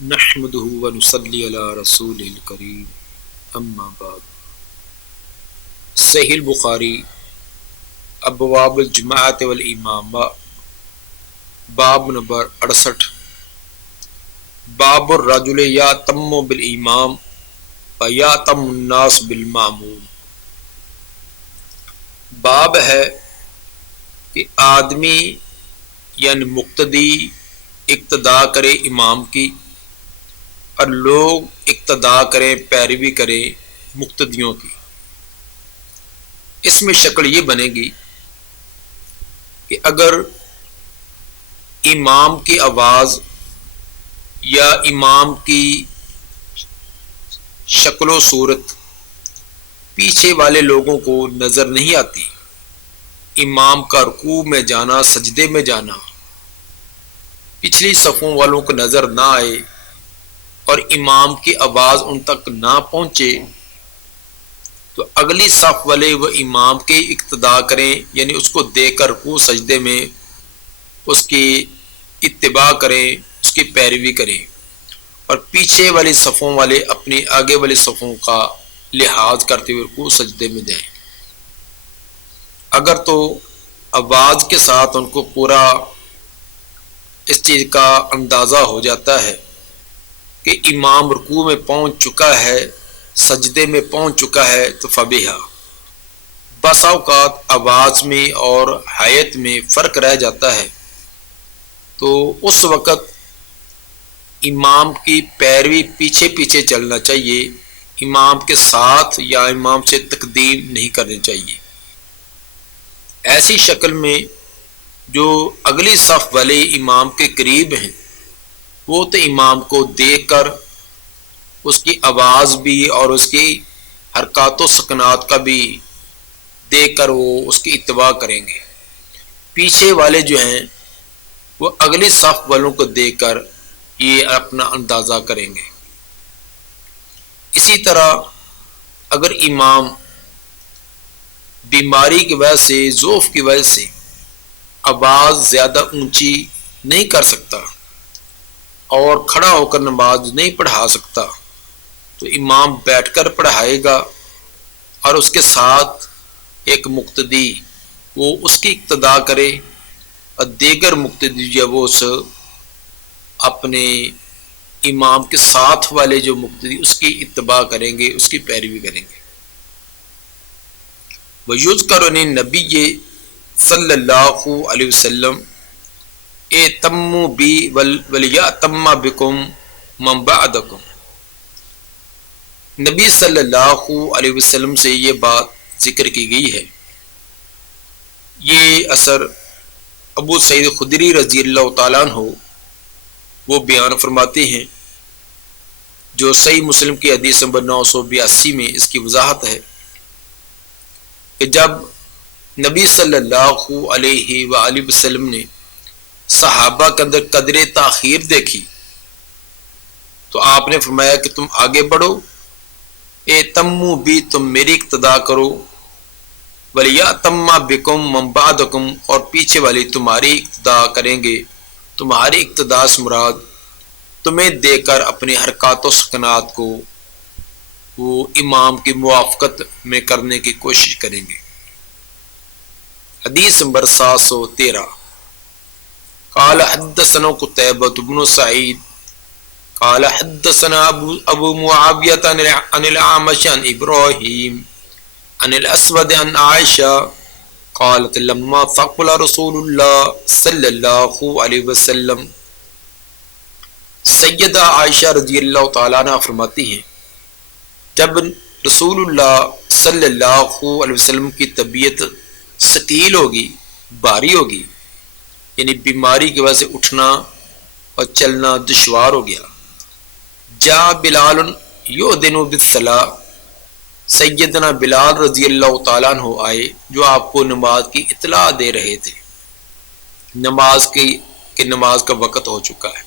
نحمده ونصلي على رسول الكريم اما بعد صحیح البخاری ابواب الجماعت والامامہ باب نمبر 68 باب الرجل یاتم بالامام ویاتم الناس بالماموم۔ باب ہے کہ آدمی یعنی مقتدی اقتدا کرے امام کی اور لوگ اقتدا کریں پیروی کریں مقتدیوں کی۔ اس میں شکل یہ بنے گی کہ اگر امام کی آواز یا امام کی شکل و صورت پیچھے والے لوگوں کو نظر نہیں آتی، امام کا رکوع میں جانا سجدے میں جانا پچھلی صفوں والوں کو نظر نہ آئے اور امام کی آواز ان تک نہ پہنچے تو اگلی صف والے وہ امام کے اقتدا کریں، یعنی اس کو دیکھ کر رکوع سجدے میں اس کی اتباع کریں، اس کی پیروی کریں، اور پیچھے والی صفوں والے اپنی آگے والی صفوں کا لحاظ کرتے ہوئے رکوع سجدے میں جائیں۔ اگر تو آواز کے ساتھ ان کو پورا اس چیز کا اندازہ ہو جاتا ہے کہ امام رکوع میں پہنچ چکا ہے، سجدے میں پہنچ چکا ہے تو فبیہا۔ بسا اوقات آواز میں اور حیت میں فرق رہ جاتا ہے تو اس وقت امام کی پیروی پیچھے پیچھے چلنا چاہیے، امام کے ساتھ یا امام سے تقدیم نہیں کرنی چاہیے۔ ایسی شکل میں جو اگلی صف والے امام کے قریب ہیں وہ تو امام کو دیکھ کر اس کی آواز بھی اور اس کی حرکات و سکنات کا بھی دیکھ کر وہ اس کی اتباع کریں گے۔ پیچھے والے جو ہیں وہ اگلی صف والوں کو دیکھ کر یہ اپنا اندازہ کریں گے۔ اسی طرح اگر امام بیماری کی وجہ سے ضعف کی وجہ سے آواز زیادہ اونچی نہیں کر سکتا اور کھڑا ہو کر نماز نہیں پڑھا سکتا تو امام بیٹھ کر پڑھائے گا اور اس کے ساتھ ایک مقتدی وہ اس کی اقتدا کرے اور دیگر مقتدی جو وہ اس اپنے امام کے ساتھ والے جو مقتدی اس کی اتباع کریں گے، اس کی پیروی کریں گے۔ وَيُذْكَرُ عَنِ النَّبِيِّ صلی اللہ علیہ وسلم اِتَمُّوا بِي وَلْيَأْتَمَّ بِكُم مَّن بَعْدَكُم۔ نبی صلی اللہ علیہ وسلم سے یہ بات ذکر کی گئی ہے۔ یہ اثر ابو سعید خدری رضی اللہ تعالیٰ عنہ وہ بیان فرماتے ہیں، جو صحیح مسلم کی حدیث نمبر 982 میں اس کی وضاحت ہے کہ جب نبی صلی اللہ علیہ وآلہ وسلم نے صحابہ کے اندر قدر تاخیر دیکھی تو آپ نے فرمایا کہ تم آگے بڑھو، اِتَمُّوا بِی تم میری اقتدا کرو، وَلْيَأْتَمَّ بِكُم مَّن بَعْدَكُم اور پیچھے والے تمہاری اقتدا کریں گے۔ تمہاری اقتدا سے مراد تمہیں دیکھ کر اپنے حرکات و سکنات کو وہ امام کی موافقت میں کرنے کی کوشش کریں گے۔ حدیث نمبر 713 قال حدثنا قتيبة بن سعيد قال حدثنا ابو معاوية عن الأعمش عن إبراهيم عن الأسود عن عائشة قالت لما ثقل رسول الله صلی اللہ علیہ وسلم، سیدہ عائشہ رضی اللہ تعالیٰ عنہ فرماتی ہیں جب رسول اللہ صلی اللہ علیہ وسلم کی طبیعت ثقیل ہوگی، بھاری ہوگی، یعنی بیماری کی وجہ سے اٹھنا اور چلنا دشوار ہو گیا، جا بلال یؤذن بالصلاۃ، سیدنا بلال رضی اللہ تعالیٰ عنہ آئے جو آپ کو نماز کی اطلاع دے رہے تھے، نماز کی نماز کا وقت ہو چکا ہے۔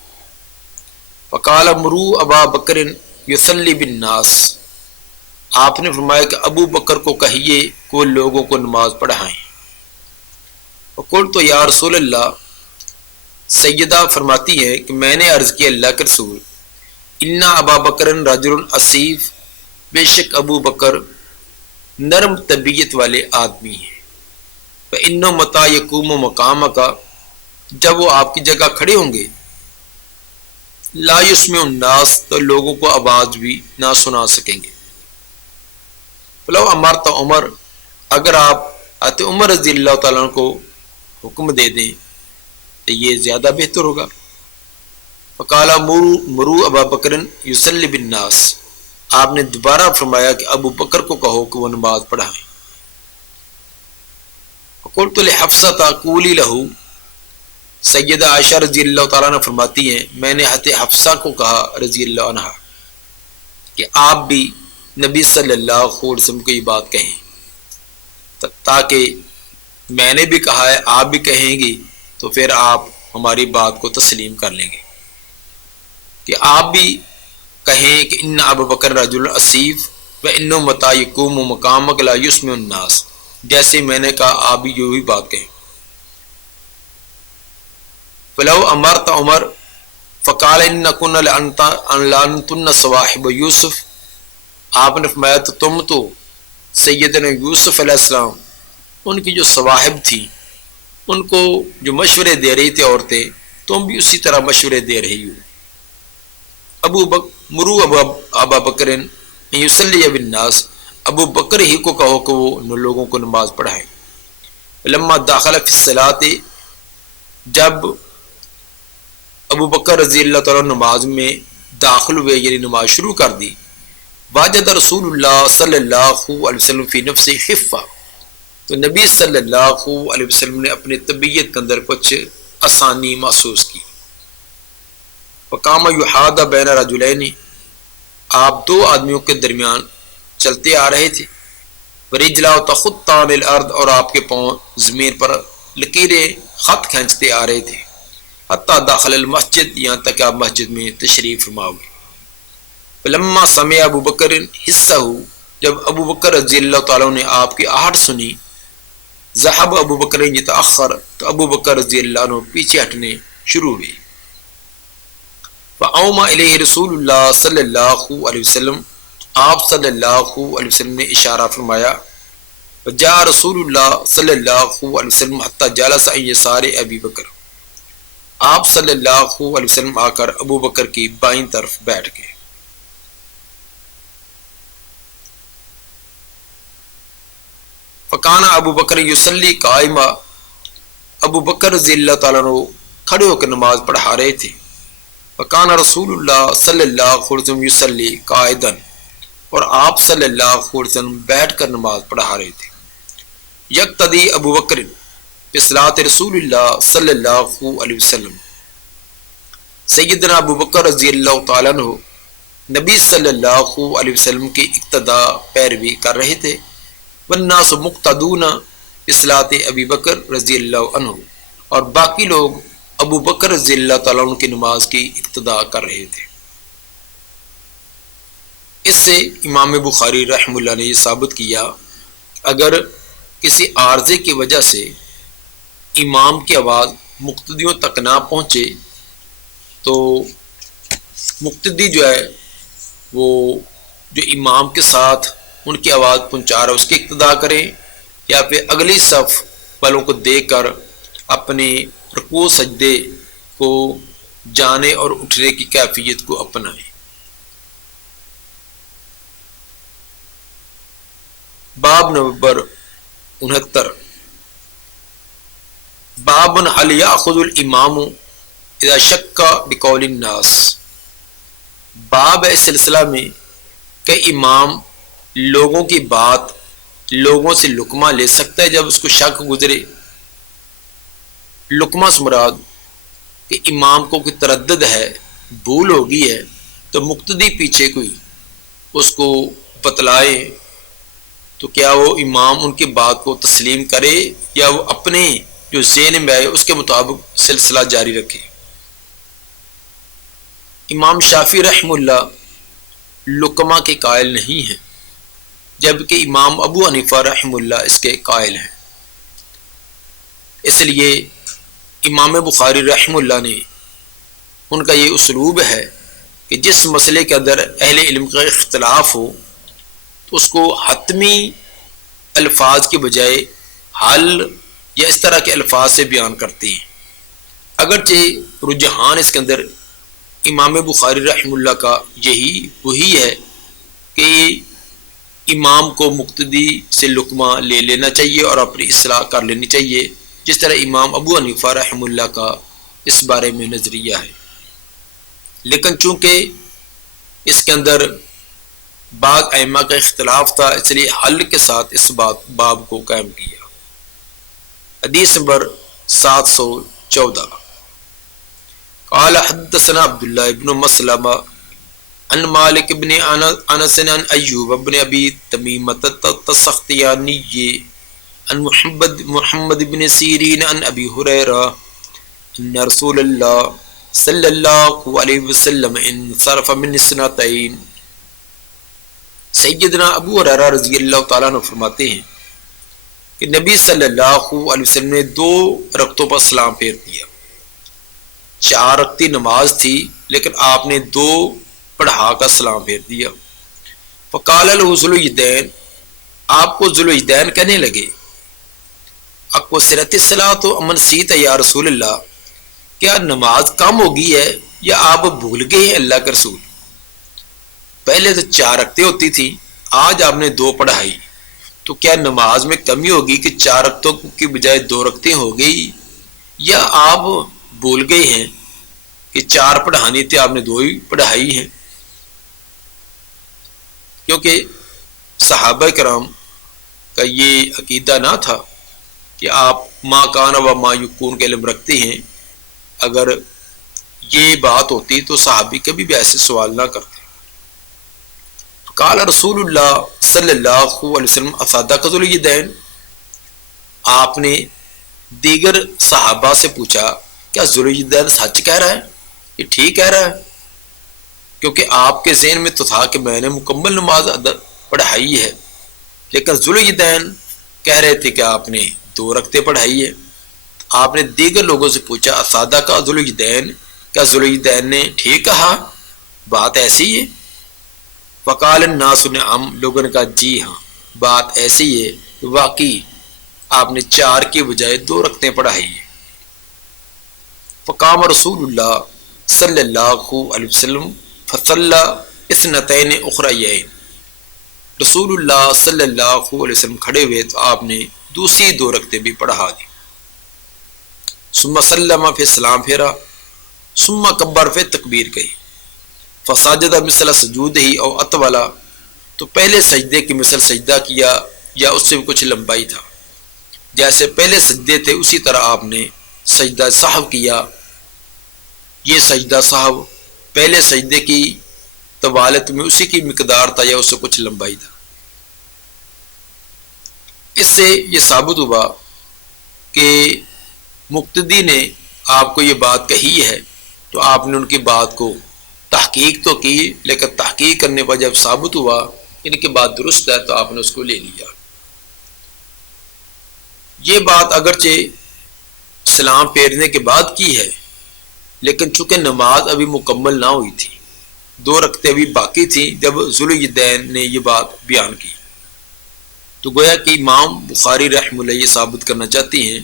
فقال مروا ابا بکر یصلی بالناس، آپ نے فرمایا کہ ابو بکر کو کہیے کہ وہ لوگوں کو نماز پڑھائیں۔ فقلت یا رسول اللہ، سیدہ فرماتی ہے کہ میں نے عرض کیا اللہ کے رسول انا ابا بکر رجل اسیف، بے شک ابو بکر نرم طبیعت والے آدمی ہیں۔ فإنه متى يقوم مقامك، جب وہ آپ کی جگہ کھڑے ہوں گے، لا يسمع الناس، تو لوگوں کو آواز بھی نہ سنا سکیں گے۔ فلو امرت عمر، اگر آپ حضرت عمر رضی اللہ تعالیٰ عنہ کو حکم دے دیں تو یہ زیادہ بہتر ہوگا۔ فقال مرو ابا بکر یصلی بالناس، آپ نے دوبارہ فرمایا کہ ابو بکر کو کہو کہ وہ نماز پڑھائیں۔ فقلت لحفصہ قولی لہو، سیدہ عائشہ رضی اللہ تعالیٰ عنہ فرماتی ہیں میں نے حضرت حفصہ کو کہا رضی اللہ عنہ کہ آپ بھی نبی صلی اللہ علیہ وسلم کو یہ بات کہیں، تاکہ میں نے بھی کہا ہے آپ بھی کہیں گی تو پھر آپ ہماری بات کو تسلیم کر لیں گے، کہ آپ بھی کہیں کہ ان ابو بکر رجل اسیف و انه متى يقوم مقامك لا يسمع الناس، جیسے میں نے کہا آپ بھی یہی بات کہیں۔ فلو امرت عمر فقال ان كن لانتن صواحب یوسف، آپ نے فرمایا تو تم تو سیدنا یوسف علیہ السلام ان کی جو صواحب تھی ان کو جو مشورے دے رہی تھی عورتیں، تم بھی اسی طرح مشورے دے رہی ہو۔ مرو ابا بکر یصلی بالناس، ابو بکر ہی کو کہو کہ وہ لوگوں کو نماز پڑھائیں۔ لما داخل فی الصلاۃ، جب ابو بکر رضی اللہ تعالیٰ نماز میں داخل ہوئے یعنی نماز شروع کر دی، واجد رسول اللہ صلی اللہ علیہ وسلم فی نفس خفہ، تو نبی صلی اللہ علیہ وسلم نے اپنے طبیعت کے اندر کچھ آسانی محسوس کی۔ فقام یحاد بین رجلین، آپ دو آدمیوں کے درمیان چلتے آ رہے تھے۔ ورجلا تخطان الارض، اور آپ کے پاؤں زمین پر لکیریں خط کھینچتے آ رہے تھے۔ حتی داخل المسجد، یہاں تک آپ مسجد میں تشریف فرما ہوئے۔ فلما سمع ابو بکر حصہ، جب ابو بکر رضی اللہ تعالیٰ نے آپ کی آہٹ سنی، ذهب ابو بکر یتأخر، تو ابو بکر رضی اللہ عنہ پیچھے ہٹنے شروع ہوئے۔ فأومى الیہ رسول اللہ صلی اللہ علیہ وسلم، آپ صلی اللہ علیہ وسلم نے اشارہ فرمایا۔ وجاء رسول اللہ صلی اللہ علیہ وسلم حتی جلس عن یسار ابی بکر، آپ صلی اللہ علیہ وسلم آ کر ابو بکر کی بائیں طرف بیٹھ گئے۔ فکان ابو بکر یصلی قائما، ابو بکر رضی اللہ تعالیٰ عنہ کھڑے ہو کر نماز پڑھا رہے تھے۔ فکان رسول اللہ صلی اللہ علیہ وسلم یصلی قائدا، اور آپ صلی اللہ علیہ وسلم بیٹھ کر نماز پڑھا رہے تھے۔ یقتدی ابو بکر بصلاۃ رسول اللہ صلی اللہ علیہ وسلم، سیدنا ابو بکر رضی اللہ تعالیٰ عنہ نبی صلی اللہ علیہ وسلم کی اقتدا پیروی کر رہے تھے۔ والناس مقتدون بصلاۃ ابی بکر رضی اللہ عنہ، اور باقی لوگ ابو بکر رضی اللہ تعالیٰ عنہ کی نماز کی اقتدا کر رہے تھے۔ اس سے امام بخاری رحمہ اللہ نے یہ ثابت کیا اگر کسی عارضے کی وجہ سے امام کی آواز مقتدیوں تک نہ پہنچے تو مقتدی جو ہے وہ جو امام کے ساتھ ان کی آواز پہنچا رہا ہے اس کی اقتدا کریں، یا پھر اگلی صف والوں کو دیکھ کر اپنے رکوع سجدے کو جانے اور اٹھنے کی کیفیت کو اپنائیں۔ باب نمبر 69، باب هل یاخذ الامام اذا شک بقول الناس، باب ہے سلسلہ میں کہ امام لوگوں کی بات لوگوں سے لقمہ لے سکتا ہے جب اس کو شک گزرے۔ لقمہ سے مراد کہ امام کو کوئی تردد ہے، بھول ہو گئی ہے، تو مقتدی پیچھے کوئی اس کو بتلائے تو کیا وہ امام ان کی بات کو تسلیم کرے یا وہ اپنے جو ذہن میں آئے اس کے مطابق سلسلہ جاری رکھے۔ امام شافعی رحمہ اللہ لقمہ کے قائل نہیں ہیں، جبکہ امام ابو حنیفہ رحمہ اللہ اس کے قائل ہیں۔ اس لیے امام بخاری رحمہ اللہ نے ان کا یہ اسلوب ہے کہ جس مسئلے کے اندر اہل علم کا اختلاف ہو تو اس کو حتمی الفاظ کے بجائے حل یا اس طرح کے الفاظ سے بیان کرتے ہیں۔ اگرچہ رجحان اس کے اندر امام بخاری رحمہ اللہ کا وہی ہے کہ امام کو مقتدی سے لقمہ لے لینا چاہیے اور اپنی اصلاح کر لینی چاہیے، جس طرح امام ابو حنیفہ رحمہ اللہ کا اس بارے میں نظریہ ہے۔ لیکن چونکہ اس کے اندر بعض ائمہ کا اختلاف تھا، اس لیے حل کے ساتھ اس باب کو قائم کیا۔ حدیث نمبر 714 قال حدثنا عبداللہ ابن مسلمہ عن مالک ابن انس عن ایوب ابن ابی تمیمۃ السختیانی عن محمد بن سیرین عن ابی ہریرہ ان رسول اللہ صلی اللہ علیہ وسلم انصرف من اثنتین۔ سیدنا ابو ہریرہ رضی اللہ تعالیٰ عنہ فرماتے ہیں کہ نبی صلی اللہ علیہ وسلم نے 2 رکعتوں پر سلام پھیر دیا۔ 4 رکعتی نماز تھی لیکن آپ نے 2 پڑھا کر سلام پھیر دیا۔ فقال له ذو الیدین، آپ کو ذو الیدین کہنے لگے اقصرت الصلاۃ ام نسیت یا رسول اللہ، کیا نماز کم ہو گئی ہے یا آپ بھول گئے ہیں اللہ کے رسول؟ پہلے تو 4 رکعتیں ہوتی تھی، آج آپ نے 2 پڑھائی، تو کیا نماز میں کمی ہوگی کہ 4 رکعتوں کی بجائے 2 رکعتیں ہو گئی، یا آپ بھول گئے ہیں کہ 4 پڑھانی تھی آپ نے 2 ہی پڑھائی ہیں؟ کیونکہ صحابہ کرام کا یہ عقیدہ نہ تھا کہ آپ ما کان و ما یکون کا علم رکھتے ہیں۔ اگر یہ بات ہوتی تو صحابی کبھی بھی ایسے سوال نہ کرتے۔ قال رسول اللہ صلی اللہ علیہ وسلم اصدق ذو الیدین، آپ نے دیگر صحابہ سے پوچھا کیا ذو الیدین سچ کہہ رہا ہے، یہ ٹھیک کہہ رہا ہے؟ کیونکہ آپ کے ذہن میں تو تھا کہ میں نے مکمل نماز پڑھائی ہے، لیکن ذو الیدین کہہ رہے تھے کہ آپ نے 2 رکعتیں پڑھائی ہے۔ آپ نے دیگر لوگوں سے پوچھا اصدق ذو الیدین، کیا ذو الیدین نے ٹھیک کہا، بات ایسی ہے؟ فقال الناس نعم، لوگوں نے کہا جی ہاں بات ایسی ہے، واقعی آپ نے 4 کی بجائے 2 رکعتیں پڑھائی ہے۔ فقام رسول اللہ صلی اللہ علیہ وسلم فصلی اثنتین اخریین، رسول اللہ صلی اللہ علیہ وسلم کھڑے ہوئے تو آپ نے دوسری 2 رکعتیں بھی پڑھا دی۔ ثم سلم، پھر سلام پھیرا، ثم کبر، پھر تکبیر کہی، فسجد مثل سجودہ او اطول، تو پہلے سجدے کی مثل سجدہ کیا یا اس سے کچھ لمبائی تھا، جیسے پہلے سجدے تھے اسی طرح آپ نے سجدہ سہو کیا۔ یہ سجدہ سہو پہلے سجدے کی طوالت میں اسی کی مقدار تھا یا اس سے کچھ لمبائی تھا۔ اس سے یہ ثابت ہوا کہ مقتدی نے آپ کو یہ بات کہی ہے تو آپ نے ان کی بات کو تحقیق تو کی، لیکن تحقیق کرنے پر جب ثابت ہوا ان کی بات درست ہے تو آپ نے اس کو لے لیا۔ یہ بات اگرچہ سلام پھیرنے کے بعد کی ہے، لیکن چونکہ نماز ابھی مکمل نہ ہوئی تھی، 2 رکعتیں ابھی باقی تھیں جب ذو الیدین نے یہ بات بیان کی، تو گویا کہ امام بخاری رحمہ اللہ یہ ثابت کرنا چاہتے ہیں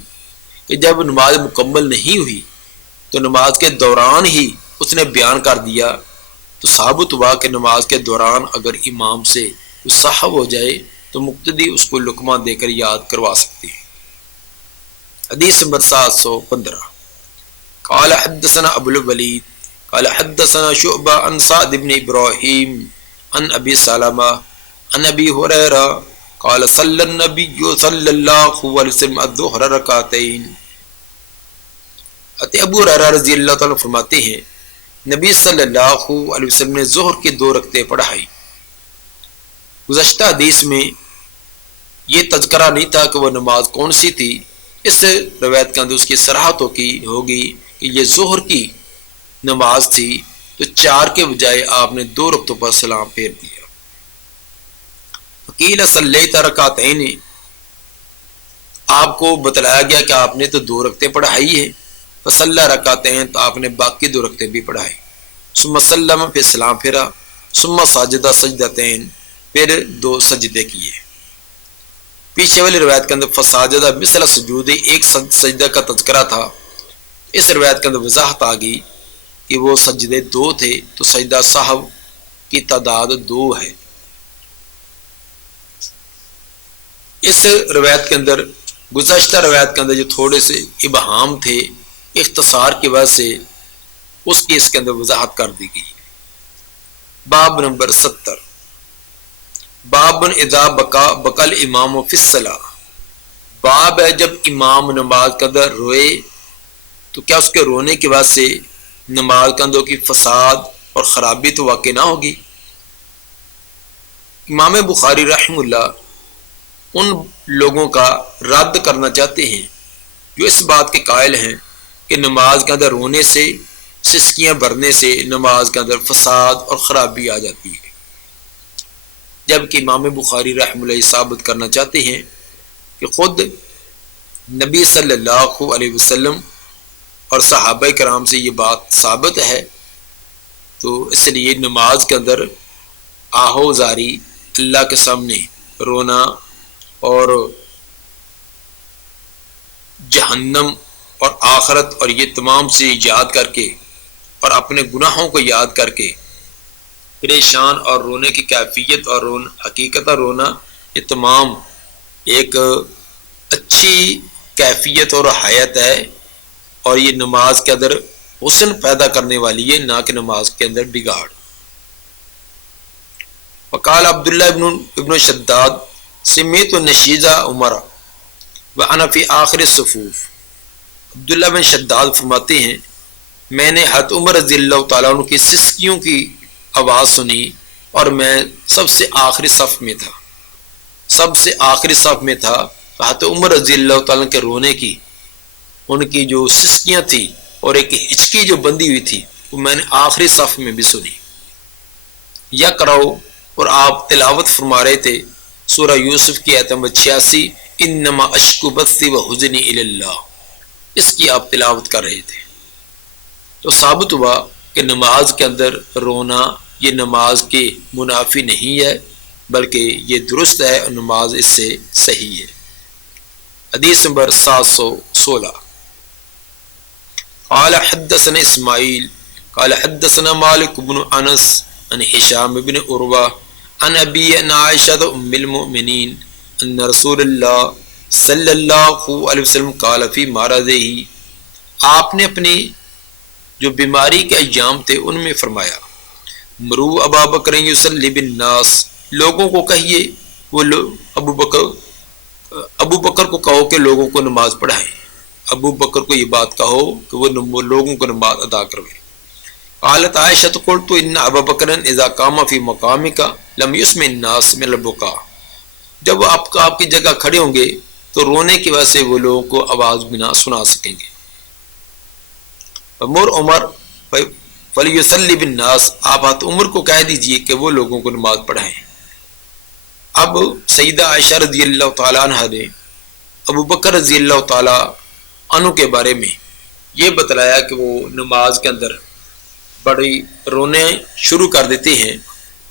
کہ جب نماز مکمل نہیں ہوئی تو نماز کے دوران ہی اس نے بیان کر دیا، تو ثابت ہوا کہ نماز کے دوران اگر امام سے سہو ہو جائے تو مقتدی اس کو لقمہ دے کر یاد کروا سکتے ہیں۔ حدیث نمبر 715 قال حدثنا ابو الولید قال حدثنا شعبہ عن سعد بن ابراہیم عن ابی سلمہ عن ابی ہریرہ قال صلی النبی صلی اللہ علیہ وسلم الظہر رکعتین۔ ابو ہریرہ رضی اللہ تعالیٰ فرماتے ہیں نبی صلی اللہ علیہ وسلم نے ظہر کی 2 رکعتیں پڑھائی۔ گزشتہ حدیث میں یہ تذکرہ نہیں تھا کہ وہ نماز کون سی تھی، اس روایت کے اندر اس کی صراحت ہوگی کہ یہ ظہر کی نماز تھی، تو 4 کے بجائے آپ نے 2 رکعتوں پر سلام پھیر دیا۔ فقیل صلیت رکعتین، آپ کو بتلایا گیا کہ آپ نے تو 2 رکعتیں پڑھائی ہے، فصلی رکعتین، تو آپ نے باقی 2 رکعتیں بھی پڑھائی۔ ثم سلم پھر سلام پھیرا، ثم ساجدہ سجدتین پھر 2 سجدے کیے۔ پیچھے والی روایت کے اندر فساجدہ مثل سجود ایک سجدہ کا تذکرہ تھا، اس روایت کے اندر وضاحت آ گئی کہ وہ سجدے 2 تھے، تو سجدہ سہو کی تعداد 2 ہے۔ اس روایت کے اندر گزشتہ روایت کے اندر جو تھوڑے سے ابہام تھے اختصار کی وجہ سے اس کی اس کے اندر وضاحت کر دی گئی۔ باب نمبر 70، باب اذا بقى الامام فی الصلاۃ، باب ہے جب امام نماز کے اندر روئے تو کیا اس کے رونے کی وجہ سے نماز کے اندر کی فساد اور خرابی تو واقع نہ ہوگی۔ امام بخاری رحمہ اللہ ان لوگوں کا رد کرنا چاہتے ہیں جو اس بات کے قائل ہیں کہ نماز کے اندر رونے سے، سسکیاں بھرنے سے نماز کے اندر فساد اور خرابی آ جاتی ہے، جبکہ امام بخاری رحمہ اللہ ثابت کرنا چاہتے ہیں کہ خود نبی صلی اللہ علیہ وسلم اور صحابہ کرام سے یہ بات ثابت ہے، تو اس لیے نماز کے اندر آہو زاری، اللہ کے سامنے رونا اور جہنم اور آخرت اور یہ تمام سے یاد کر کے اور اپنے گناہوں کو یاد کر کے پریشان اور رونے کی کیفیت اور حقیقت رونا، یہ تمام ایک اچھی کیفیت اور حیات ہے، اور یہ نماز کے اندر حسن پیدا کرنے والی ہے، نہ کہ نماز کے اندر بگاڑ۔ وقال عبداللہ ابن شداد سمیت نشیزہ عمر وانا فی آخر الصفوف، عبداللہ بن شداد فرماتے ہیں میں نے حضرت عمر رضی اللہ تعالیٰ عنہ کی سسکیوں کی آواز سنی اور میں سب سے آخری صف میں تھا، حضرت عمر رضی اللہ تعالیٰ کے رونے کی، ان کی جو سسکیاں تھی اور ایک ہچکی جو بندی ہوئی تھی وہ میں نے آخری صف میں بھی سنی۔ یا کراؤ، اور آپ تلاوت فرما رہے تھے سورہ یوسف کی آیت نمبر 86، انما اشکو بثی و حزنی الی اللہ، اس کی آپ تلاوت کر رہے تھے۔ تو ثابت ہوا کہ نماز کے اندر رونا یہ نماز کے منافی نہیں ہے، بلکہ یہ درست ہے اور نماز اس سے صحیح ہے۔ حدیث نمبر 716، قال حدثنا اسماعیل قال حدثنا مالک بن انس عن ہشام بن عروہ عن ابی ان عائشہ ام المؤمنین ان رسول اللہ صلی اللہ علیہ وسلم قال فی مرضہ، آپ نے اپنی جو بیماری کے ایام تھے ان میں فرمایا مرو ابا بکر یصلی بالناس، لوگوں کو کہیے وہ ابو بکر کو کہو کہ لوگوں کو نماز پڑھائیں، ابو بکر کو یہ بات کہو کہ وہ لوگوں کو نماز ادا کرویں۔ قالت عائشہ قلت ان ابا بکر اذا قام فی مقامک لم یسمع الناس من البکاء، جب وہ آپ کی جگہ کھڑے ہوں گے تو رونے کی وجہ سے وہ لوگوں کو آواز بھی نہ سنا سکیں گے۔ مر عمر فلیصلی بالناس، آپ عمر کو کہہ دیجئے کہ وہ لوگوں کو نماز پڑھائیں۔ اب سیدہ عائشہ رضی اللہ تعالیٰ عنہ نے ابو بکر رضی اللہ تعالیٰ عنہ کے بارے میں یہ بتلایا کہ وہ نماز کے اندر بڑی رونے شروع کر دیتے ہیں،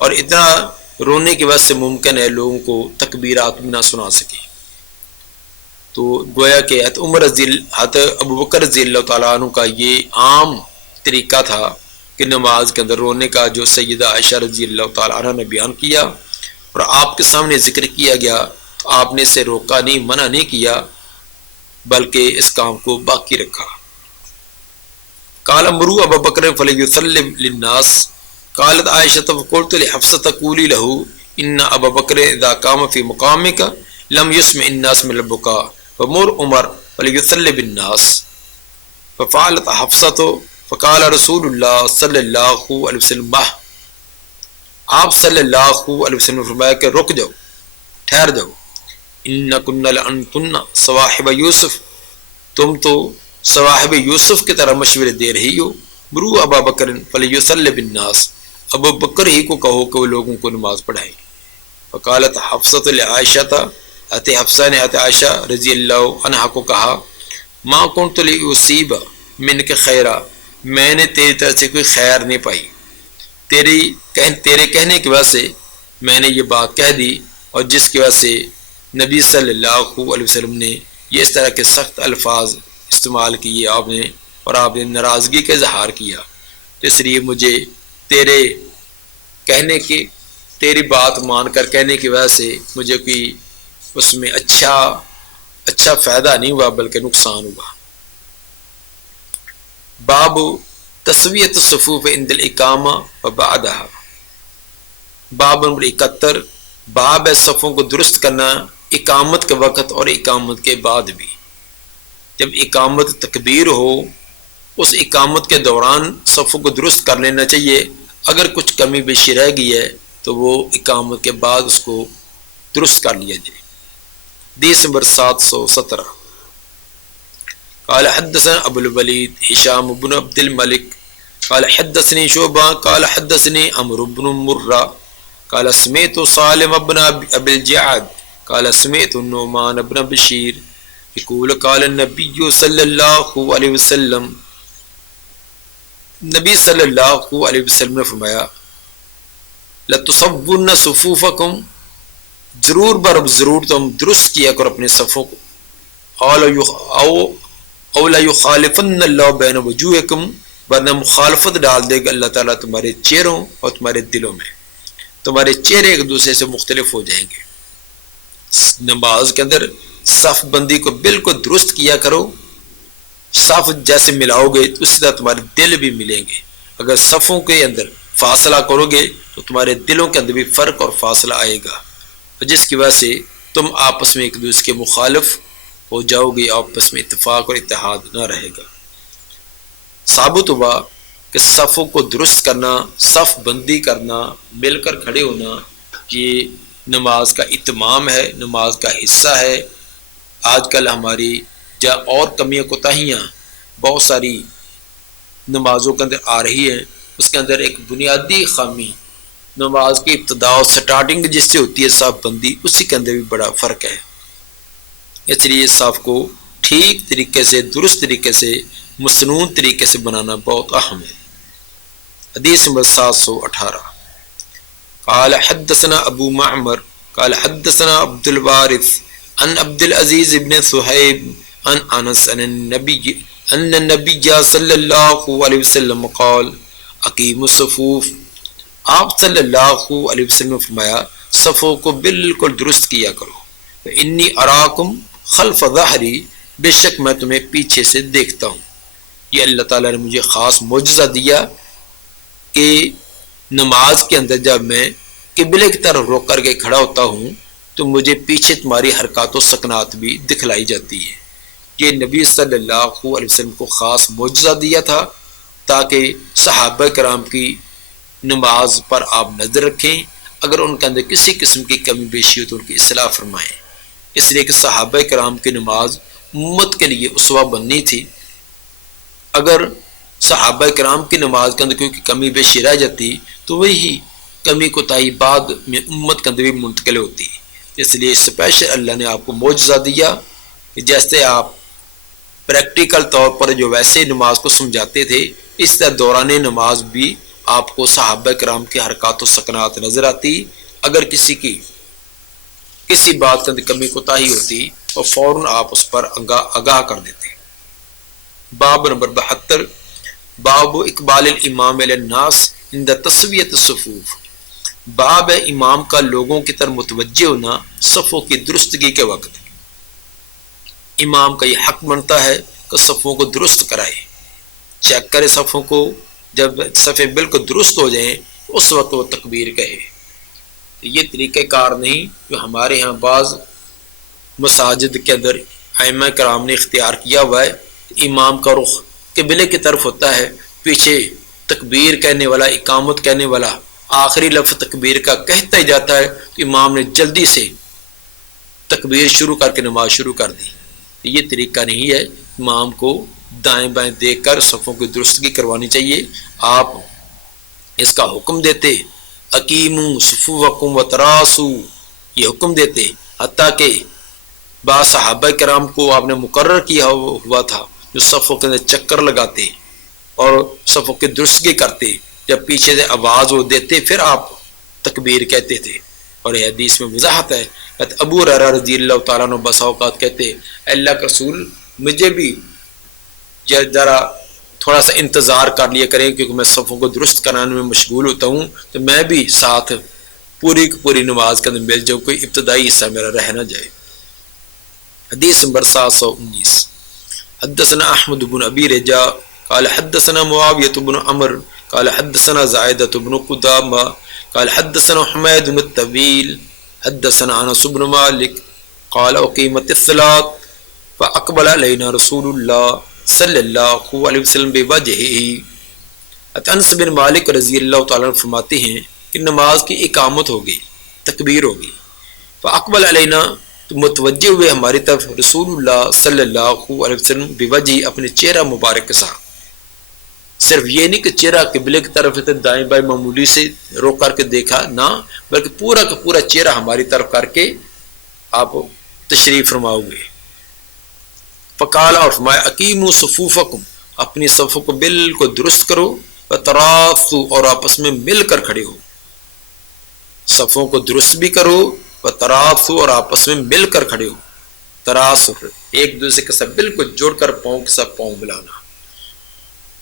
اور اتنا رونے کی وجہ سے ممکن ہے لوگوں کو تکبیرات بھی نہ سنا سکیں۔ تو گویا کہ حضرت ابو بکر رضی اللہ تعالیٰ عنہ کا یہ عام طریقہ تھا کہ نماز کے اندر رونے کا جو سیدہ عائشہ رضی اللہ تعالیٰ عنہ نے بیان کیا اور آپ کے سامنے ذکر کیا گیا، تو آپ نے اسے روکا نہیں، منع نہیں کیا، بلکہ اس کام کو باقی رکھا۔ قال مروا ابا بکر فلیصلی للناس، قالت عائشہ فقلت لحفصة قولي له ان ابا بکر اذا قام في مقامك لم يسمع الناس من البكاء فمر عمر فلیصلی بالناس، ففعلت حفصة فقال رسول اللہ صلی اللہ علیہ وسلم، آپ صلی اللہ علیہ وسلم نے فرمایا کہ رک جاؤ، ٹھہر جاؤ، انکن لانتن صواحب یوسف، تم تو صواحب یوسف کی طرح مشورے دے رہی ہو۔ مرو ابا بکر فلیصلی بالناس، ابو بکر ہی کو کہو کہ وہ لوگوں کو نماز پڑھائیں۔ فقالت حفصۃ لعائشہ، حفصہ نے عائشہ رضی اللہ عنہا کو کہا ما کنت لیصیب منک خیرا، میں نے تیری طرف سے کوئی خیر نہیں پائی، تیرے کہنے کی وجہ سے میں نے یہ بات کہہ دی، اور جس کی وجہ سے نبی صلی اللہ علیہ وسلم نے یہ اس طرح کے سخت الفاظ استعمال کیے آپ نے، اور آپ نے ناراضگی کا اظہار کیا، اس لیے مجھے تیرے کہنے کی، تیری بات مان کر کہنے کی وجہ سے مجھے کوئی اس میں اچھا فائدہ نہیں ہوا بلکہ نقصان ہوا۔ باب تسویت الصفوف عند الاقامہ و بعدها، باب نمبر 71، باب ہے صفوں کو درست کرنا اقامت کے وقت اور اقامت کے بعد بھی۔ جب اقامت تکبیر ہو اس اقامت کے دوران صفوں کو درست کر لینا چاہیے، اگر کچھ کمی بیشی رہ گئی ہے تو وہ اقامت کے بعد اس کو درست کر لیا جائے۔ حدیث نمبر 717، قال حدثنا ابو الولید هشام بن عبد الملک قال حدثني شعبہ قال حدثني عمرو بن مرہ قال سمعت سالم بن ابي الجعد قال سمعت النعمان بن بشیر يقول قال النبي صلی اللہ علیہ وسلم، نبی صلی اللہ علیہ وسلم نے فرمایا، لَتُصَوُّنَّ صُفُوفَكُمْ، ضرور تم درست کیا کرو اپنے صفوں کو، او لَيُخَالِفَنَّ اللَّهُ بَيْنَ وُجُوهِكُمْ، ورنہ مخالفت ڈال دے گا اللہ تعالیٰ تمہارے چہروں اور تمہارے دلوں میں، تمہارے چہرے ایک دوسرے سے مختلف ہو جائیں گے۔ نماز کے اندر صف بندی کو بالکل درست کیا کرو، صف جیسے ملاؤ گے تو اسی طرح تمہارے دل بھی ملیں گے۔ اگر صفوں کے اندر فاصلہ کرو گے تو تمہارے دلوں کے اندر بھی فرق اور فاصلہ آئے گا، جس کی وجہ سے تم آپس میں ایک دوسرے کے مخالف ہو جاؤ گے، آپس میں اتفاق اور اتحاد نہ رہے گا۔ ثابت ہوا کہ صفوں کو درست کرنا، صف بندی کرنا، مل کر کھڑے ہونا، یہ نماز کا اتمام ہے، نماز کا حصہ ہے۔ آج کل ہماری اور کمیاں کوتاہیاں بہت ساری نمازوں کے اندر آ رہی ہیں، اس کے اندر ایک بنیادی خامی نماز کی ابتدا اور سٹارٹنگ جس سے ہوتی ہے صف بندی، اسی کے اندر بھی بڑا فرق ہے۔ اس لیے صف کو ٹھیک طریقے سے، درست طریقے سے، مسنون طریقے سے بنانا بہت اہم ہے۔ حدیث نمبر 718، قال حدثنا ابو معمر قال حدثنا عبد الوارث عن عبد العزیز بن صہیب عن انس ان النبی صلی اللہ علیہ وسلم قال اقیموا الصفوف، آپ صلی اللہ علیہ وسلم نے فرمایا صفوں کو بالکل درست کیا کرو، انی اراکم خلف ظہری، بے شک میں تمہیں پیچھے سے دیکھتا ہوں۔ یہ اللہ تعالیٰ نے مجھے خاص معجزہ دیا کہ نماز کے اندر جب میں قبلے کی طرف رک کر کے کھڑا ہوتا ہوں تو مجھے پیچھے تمہاری حرکات و سکنات بھی دکھلائی جاتی ہے۔ یہ نبی صلی اللہ علیہ وسلم کو خاص معجزہ دیا تھا تاکہ صحابہ کرام کی نماز پر آپ نظر رکھیں، اگر ان کے اندر کسی قسم کی کمی بیشی ہو تو ان کی اصلاح فرمائیں، اس لیے کہ صحابہ کرام کی نماز امت کے لیے اسوہ بننی تھی۔ اگر صحابہ کرام کی نماز کے اندر کوئی کمی بیشی رہ جاتی تو وہی کمی کوتاہی بعد میں امت کے اندر بھی منتقل ہوتی، اس لیے اسپیشل اللہ نے آپ کو معجزہ دیا کہ جیسے آپ پریکٹیکل طور پر جو ویسے نماز کو سمجھاتے تھے، اس طرح دوران نماز بھی آپ کو صحابہ کرام کی حرکات و سکنات نظر آتی، اگر کسی بات کے اندر کمی کوتاہی ہوتی تو فوراً آپ اس پر آگاہ کر دیتے۔ باب نمبر 72، باب اقبال الامام علی الناس عند تسویۃ الصفوف، باب ہے امام کا لوگوں کی طرف متوجہ ہونا صفوں کی درستگی کے وقت۔ امام کا یہ حق بنتا ہے کہ صفوں کو درست کرائے، چیک کرے صفوں کو، جب صفیں بالکل درست ہو جائیں اس وقت وہ تکبیر کہے۔ یہ طریقہ کار نہیں جو ہمارے ہاں بعض مساجد کے اندر ائمہ کرام نے اختیار کیا ہوا ہے، امام کا رخ قبلے کی طرف ہوتا ہے، پیچھے تکبیر کہنے والا، اقامت کہنے والا آخری لفظ تکبیر کا کہتا ہی جاتا ہے تو امام نے جلدی سے تکبیر شروع کر کے نماز شروع کر دی۔ یہ طریقہ نہیں ہے، امام کو دائیں بائیں دیکھ کر صفوں کی درستگی کروانی چاہیے۔ آپ اس کا حکم دیتے، اقیموا صفوفکم وتراسوا، یہ حکم دیتے، حتیٰ کہ بعض صحابہ کرام کو آپ نے مقرر کیا ہوا تھا جو صفوں کے اندر چکر لگاتے اور صفوں کی درستگی کرتے، جب پیچھے سے آواز وہ دیتے پھر آپ تکبیر کہتے تھے. اور یہ حدیث میں وضاحت ہے. ابو ہریرہ رضی اللہ تعالیٰ عنہ بسا اوقات کہتے اللہ کے رسول مجھے بھی ذرا تھوڑا سا انتظار کر لیا کریں کیونکہ میں صفوں کو درست کرانے میں مشغول ہوتا ہوں تو میں بھی ساتھ پوری کی پوری نماز کے اندر مل جاؤں, کوئی ابتدائی حصہ میرا رہ نہ جائے. حدیث نمبر 719. حدثنا احمد بن ابی رجا قال حدثنا معاویہ بن عمرو قال حدثنا زائدة بن قدامہ قال حدثنا حمید بن الطویل حدثنا انس بن مالک قال اقیمت الصلاۃ فاقبل علینا رسول اللہ صلی اللہ علیہ وسلم بوجہہ. انس بن مالک رضی اللہ تعالیٰ عنہ فرماتے ہیں کہ نماز کی اقامت ہو گئی, تکبیر ہو گئی. فاقبل علینا تو متوجہ ہوئے ہماری طرف رسول اللہ صلی اللہ علیہ وسلم بوجہہ اپنے چہرہ مبارک کے ساتھ. صرف یہ نہیں کہ چہرہ قبلے کی طرف ہے دائیں بائیں معمولی سے روک کر کے دیکھا نہ, بلکہ پورا کا پورا چہرہ ہماری طرف کر کے آپ تشریف فرماؤ گے. فقال اور فرمایا اقیموا صفوفکم اپنی صفوں کو بالکل درست کرو, وتراصوا اور آپس میں مل کر کھڑے ہو. صفوں کو درست بھی کرو, وتراصوا اور آپس میں مل کر کھڑے ہو. تراص ایک دوسرے کے ساتھ بالکل جوڑ کر پاؤں کے ساتھ پاؤں ملانا.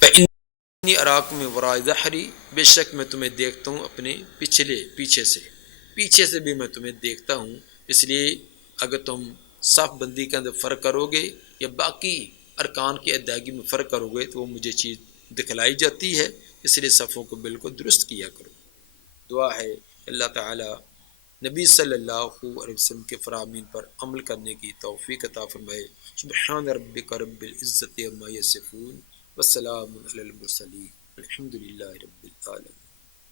فإنی اراکم من وراء ظہری بے شک میں تمہیں دیکھتا ہوں اپنے پیچھے سے بھی میں تمہیں دیکھتا ہوں. اس لیے اگر تم صف بندی کے اندر فرق کرو گے یا باقی ارکان کی ادائیگی میں فرق کرو گے تو وہ مجھے چیز دکھلائی جاتی ہے. اس لیے صفوں کو بالکل درست کیا کرو. دعا ہے اللہ تعالی نبی صلی اللہ علیہ وسلم کے فرامین پر عمل کرنے کی توفیق عطا فرمائے. سبحان ربک رب العزت عما یصفون والسلام علی المرسلین الحمد للہ رب العالمین.